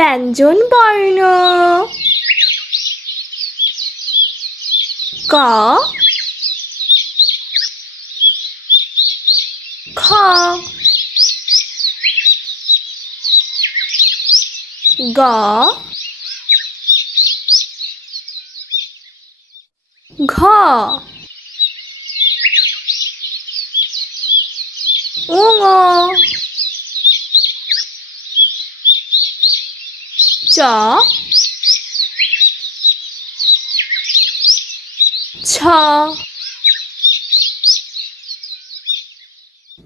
ব্যঞ্জনবর্ণ ক খ গ ঘ ঙ চ ছ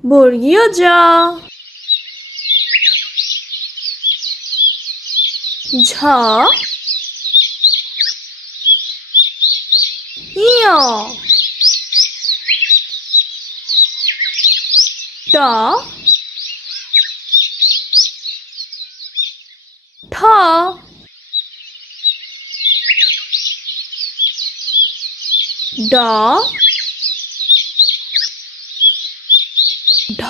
বর্গীয় জ ঝ ঞ ট ঠ ড ঢ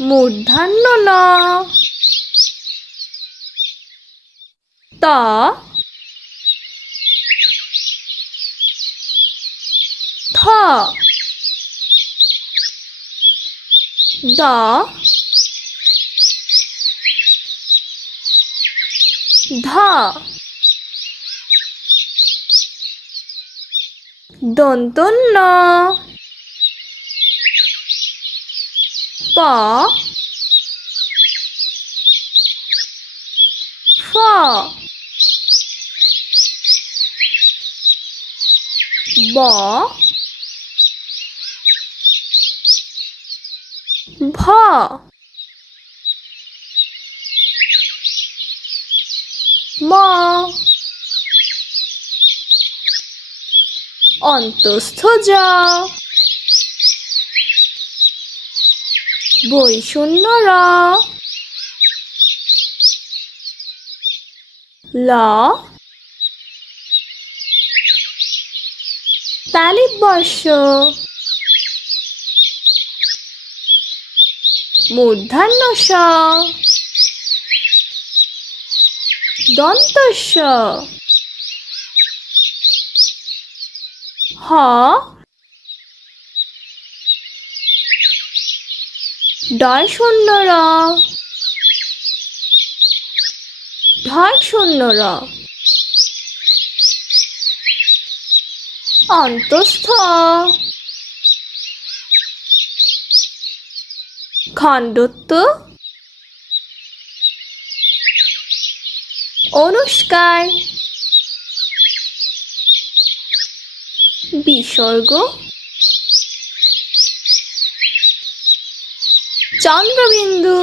মূর্ধন্য ন ত থ দ ধ দন্তন্য প ফ ব ভ ম অন্তস্থ জ বৈষণ্য র ল তালিব বর্ষ মূর্ধন্য ষ দন্তস্ব হ ডয় শূন্য র ঢয় শূন্য র অন্তস্থ খণ্ডত্ব অনুষ্কার বিসর্গ চন্দ্রবিন্দু